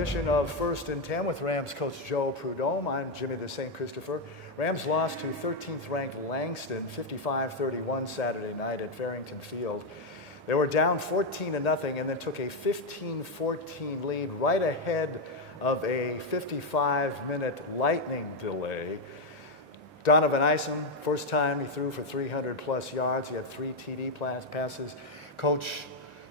edition of First and 10 with Rams coach Joe Prudhomme. I'm Jimmy the St. Christopher. Rams lost to 13th ranked Langston 55-31 Saturday night at Farrington Field. They were down 14-0 and then took a 15-14 lead right ahead of a 55-minute lightning delay. Donovan Isom, first time he threw for 300-plus yards. He had 3 TD passes. Coach,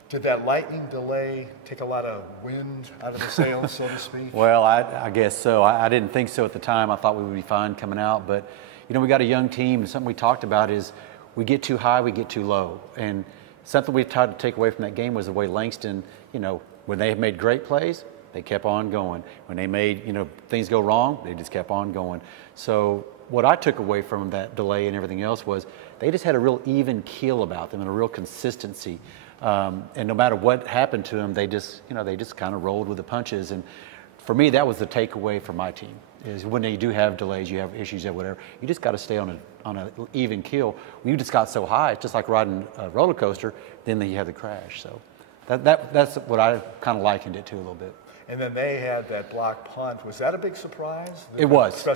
did that lightning delay take a lot of wind out of the sails, so to speak? Well, I guess so. I didn't think so at the time. I thought we would be fine coming out. But, you know, we got a young team. Something we talked about is we get too high, we get too low. And something we tried to take away from that game was the way Langston, you know, when they made great plays, they kept on going. When they made, you know, things go wrong, they just kept on going. So what I took away from that delay and everything else was they just had a real even keel about them and a real consistency. And no matter what happened to them, they just kind of rolled with the punches. And for me, that was the takeaway from my team, is when you do have delays, you have issues or whatever, you just got to stay on an even keel. When you just got so high, it's just like riding a roller coaster, then you have the crash. So that's what I kind of likened it to a little bit. And then they had that block punt. Was that a big surprise? It was.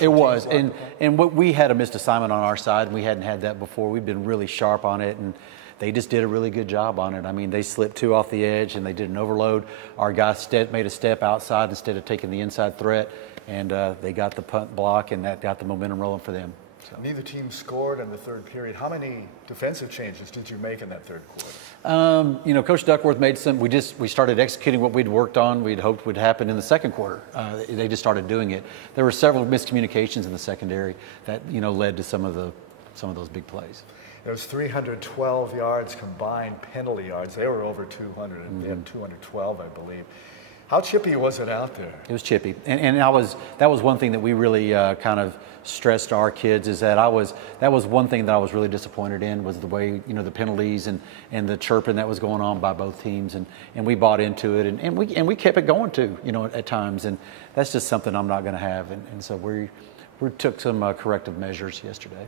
And we had a missed assignment on our side, and we hadn't had that before. We've been really sharp on it, and they just did a really good job on it. I mean, they slipped 2 off the edge, and they did an overload. Our guy made a step outside instead of taking the inside threat, and they got the punt block, and that got the momentum rolling for them. So. Neither team scored in the third period. How many defensive changes did you make in that third quarter? You know, Coach Duckworth made some. We started executing what we'd worked on. We'd hoped would happen in the second quarter. They just started doing it. There were several miscommunications in the secondary that, you know, led to some of those big plays. There was 312 yards combined penalty yards. They were over 200. Mm-hmm. They had 212, I believe. How chippy was it out there? It was chippy, and that was one thing that we really kind of stressed to our kids, is that that was one thing that I was really disappointed in, was the way, you know, the penalties and the chirping that was going on by both teams, and we bought into it, and we kept it going too, you know, at times, and that's just something I'm not going to have, and so we took some corrective measures yesterday.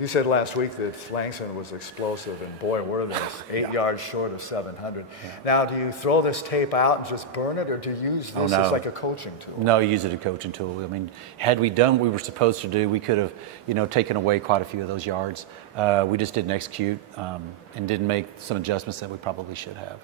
You said last week that Langston was explosive, and boy, were they 8 yards short of 700. Yeah. Now, do you throw this tape out and just burn it, or do you use this as like a coaching tool? No, use it as a coaching tool. I mean, had we done what we were supposed to do, we could have, you know, taken away quite a few of those yards. We just didn't execute and didn't make some adjustments that we probably should have.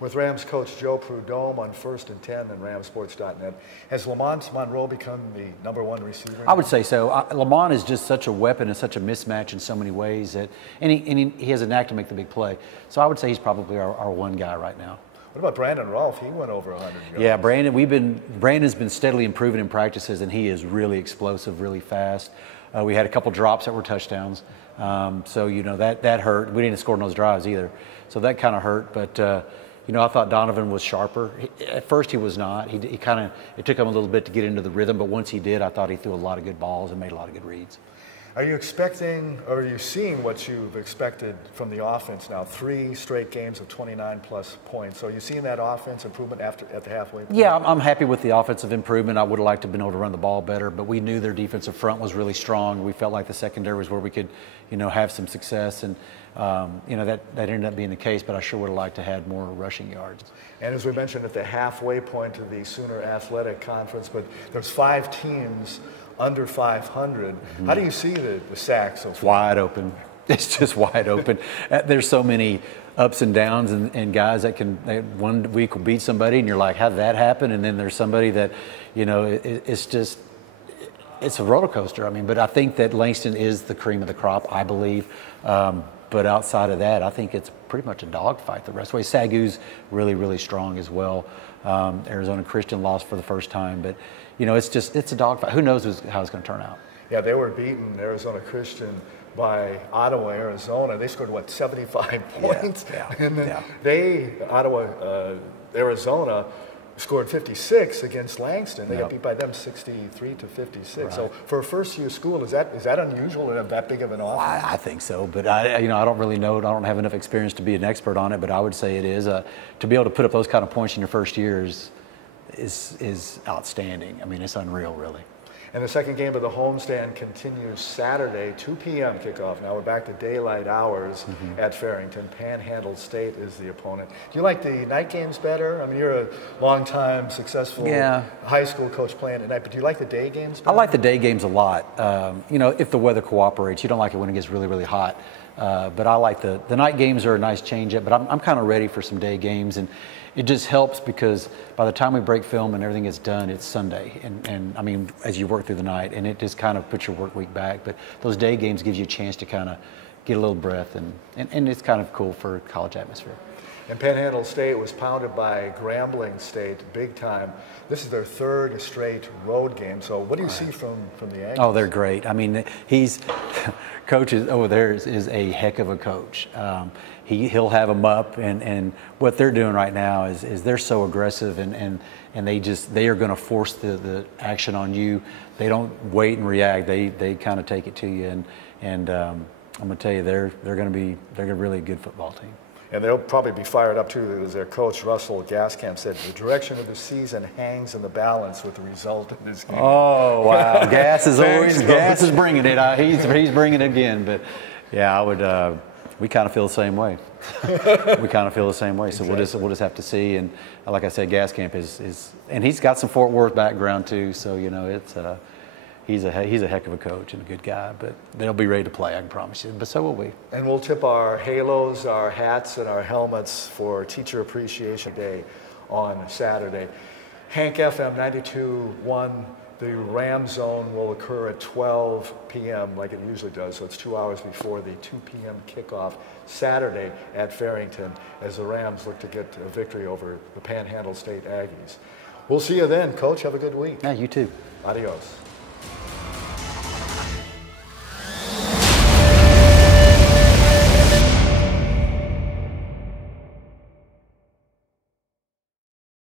With Rams coach Joe Prudhomme on First and 10 and Ramsports.net, has Lamont Monroe become the #1 receiver now? I would say so. Lamont is just such a weapon and such a mismatch in so many ways that, and he has a knack to make the big play. So I would say he's probably our one guy right now. What about Brandon Rolfe? He went over 100 yards. Yeah, Brandon's been steadily improving in practices, and he is really explosive, really fast. We had a couple drops that were touchdowns, so you know that hurt. We didn't score on those drives either, so that kind of hurt. But you know, I thought Donovan was sharper. At first, he was not. It took him a little bit to get into the rhythm, but once he did, I thought he threw a lot of good balls and made a lot of good reads. Are you expecting, or are you seeing what you've expected from the offense now? 3 straight games of 29-plus points. So are you seeing that offense improvement at the halfway point? Yeah, I'm happy with the offensive improvement. I would have liked to have been able to run the ball better, but we knew their defensive front was really strong. We felt like the secondary was where we could, you know, have some success, and you know, that ended up being the case, but I sure would have liked to have had more rushing yards. And as we mentioned, at the halfway point of the Sooner Athletic Conference, but there's 5 teams under 500. Mm-hmm. How do you see the sacks so far? It's wide open. It's just wide open. There's so many ups and downs, and guys that one week will beat somebody, and you're like, how did that happen? And then there's somebody that, you know, it's a roller coaster. I mean, but I think that Langston is the cream of the crop, I believe. But outside of that, I think it's pretty much a dogfight the rest of the way. Sagu's really, really strong as well. Arizona Christian lost for the first time, but you know, it's a dogfight. Who knows how it's going to turn out? Yeah, they were beaten, Arizona Christian, by Ottawa, Arizona. They scored 75 points, and then Arizona scored 56 against Langston. They got beat by them 63-56. Right. So for a first-year school, is that unusual to have that big of an offense? I think so, but I don't really know. I don't have enough experience to be an expert on it, but I would say it is. To be able to put up those kind of points in your first year is outstanding. I mean, it's unreal, really. And the second game of the homestand continues Saturday, 2 p.m. kickoff. Now we're back to daylight hours at Farrington. Panhandle State is the opponent. Do you like the night games better? I mean, you're a long-time, successful high school coach playing at night, but do you like the day games better? I like the day games a lot. You know, if the weather cooperates. You don't like it when it gets really, really hot. But I like the night games are a nice change-up, but I'm kind of ready for some day games. And it just helps because by the time we break film and everything is done, it's Sunday. And I mean, as you work through the night, and it just kind of puts your work week back. But those day games gives you a chance to kind of get a little breath, and it's kind of cool for college atmosphere. And Panhandle State was pounded by Grambling State big time. This is their third straight road game. So what do you see from the Aggies? Oh, they're great. I mean, coach over there is a heck of a coach. He'll have them up, and what they're doing right now is they're so aggressive, and they are going to force the action on you. They don't wait and react. They kind of take it to you, and I'm going to tell you they're going to be really a good football team. And they'll probably be fired up too, as their coach Russell Gaskamp said, the direction of the season hangs in the balance with the result in this game. Oh wow, Gas is bringing it. He's bringing it again. But yeah, we kind of feel the same way. We kind of feel the same way. So Exactly. we'll just have to see. And like I said, Gaskamp is and he's got some Fort Worth background too. So you know he's a heck of a coach and a good guy, but they'll be ready to play, I can promise you. But so will we. And we'll tip our halos, our hats, and our helmets for Teacher Appreciation Day on Saturday. Hank FM 92.1, the Ram Zone will occur at 12 p.m. like it usually does, so it's 2 hours before the 2 p.m. kickoff Saturday at Farrington as the Rams look to get a victory over the Panhandle State Aggies. We'll see you then, Coach. Have a good week. Yeah, you too. Adios.